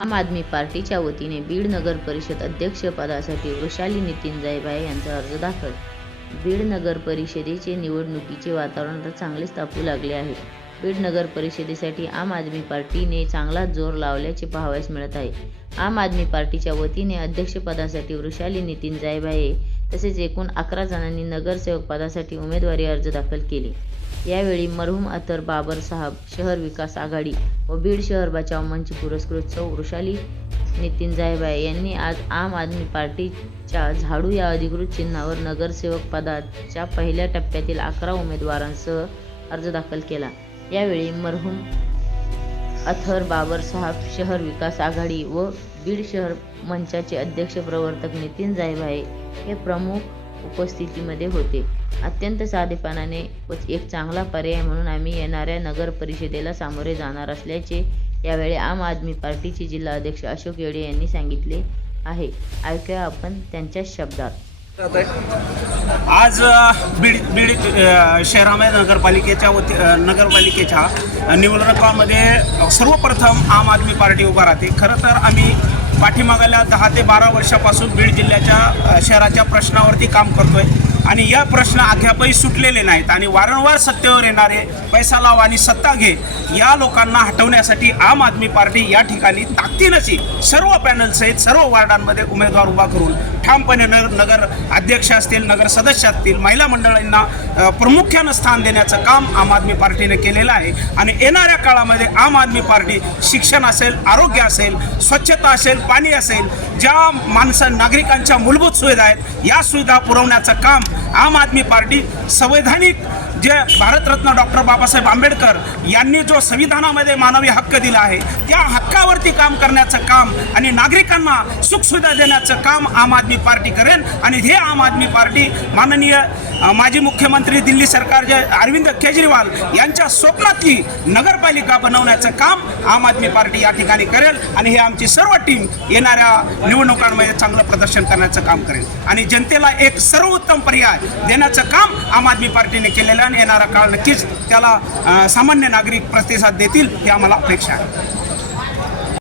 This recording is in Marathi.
आम आदमी पार्टीच्या वतीने बीड नगर परिषद अध्यक्षपदासाठी वृषाली नितीन जायभाये यांचा अर्ज दाखल. बीड नगर परिषदेचे निवडणुकीचे वातावरण आता चांगलेच तापू लागले आहे. बीड नगर परिषदेसाठी आम आदमी पार्टीने चांगला जोर लावल्याचे पाहावयास मिळत आहे. आम आदमी पार्टीच्या वतीने अध्यक्षपदासाठी वृषाली नितीन जायभाये तसेच एकूण अकरा जणांनी नगरसेवक पदासाठी उमेदवारी अर्ज दाखल केले. यावेळी मरहूम अतर बाबर साहब शहर विकास आघाडी व बीड शहर बचाव मंच पुरस्कृत सौ वृषाली नितीन जायबाय यांनी आज आम आदमी पार्टीच्या झाडू या अधिकृत चिन्हावर नगरसेवक पदाच्या पहिल्या टप्प्यातील अकरा उमेदवारांसह अर्ज दाखल केला. यावेळी मरहूम अथर बाबर साहब शहर विकास आघाडी व बीड शहर मंचाचे अध्यक्ष प्रवर्तक नितीन जायभाये हे प्रमुख उपस्थितीमध्ये होते. अत्यंत साधेपणाने व एक चांगला पर्याय म्हणून आम्ही येणाऱ्या नगर परिषदेला सामोरे जाणार असल्याचे यावेळी आम आदमी पार्टीचे जिल्हा अध्यक्ष अशोक येडे यांनी सांगितले आहे. ऐकूया आपण त्यांच्याच शब्दात. आज बीड बीड शहरामध्ये नगरपालिकेच्या वती नगरपालिकेच्या निवडणुकामध्ये सर्वप्रथम आम आदमी पार्टी उभा राहते. खरं तर आम्ही पाठीमागाल्या दहा ते बारा वर्षापासून बीड जिल्ह्याच्या शहराच्या प्रश्नावरती काम करतोय. आणि या प्रश्न अद्यापही सुटलेले नाहीत आणि वारंवार सत्तेवर येणारे पैसा लाव आणि सत्ता घे या लोकांना हटवण्यासाठी आम आदमी पार्टी या ठिकाणी ताकदीनशी सर्व पॅनल्स आहेत सर्व वार्डांमध्ये उमेदवार उभा करून ठामपणे नगर नगर अध्यक्ष असतील नगर सदस्य असतील महिला मंडळांना प्रामुख्यानं स्थान देण्याचं काम आम आदमी पार्टीने केलेलं आहे. आणि येणाऱ्या काळामध्ये आम आदमी पार्टी शिक्षण असेल आरोग्य असेल स्वच्छता असेल पाणी असेल ज्या माणसं नागरिकांच्या मूलभूत सुविधा आहेत या सुविधा पुरवण्याचं काम आम आदमी पार्टी संवैधानिक जे भारतरत्न डॉक्टर बाबासाहेब आंबेडकर यांनी जो संविधानामध्ये मानवी हक्क दिला आहे त्या हक्कावरती काम करण्याचं काम आणि नागरिकांना सुखसुविधा देण्याचं काम आम आदमी पार्टी करेन आणि हे आम आदमी पार्टी माननीय माजी मुख्यमंत्री दिल्ली सरकारचे अरविंद केजरीवाल यांच्या स्वप्नातली नगरपालिका बनवण्याचं काम आम आदमी पार्टी या ठिकाणी करेल आणि हे आमची सर्व टीम येणाऱ्या निवडणुकांमध्ये चांगलं प्रदर्शन करण्याचं काम करेल. आणि जनतेला एक सर्वोत्तम पर्याय देण्याचं काम आम आदमी पार्टीने केलेलं आहे आणि येणारा काळ नक्कीच त्याला सामान्य नागरिक प्रतिसाद देतील ही आम्हाला अपेक्षा आहे.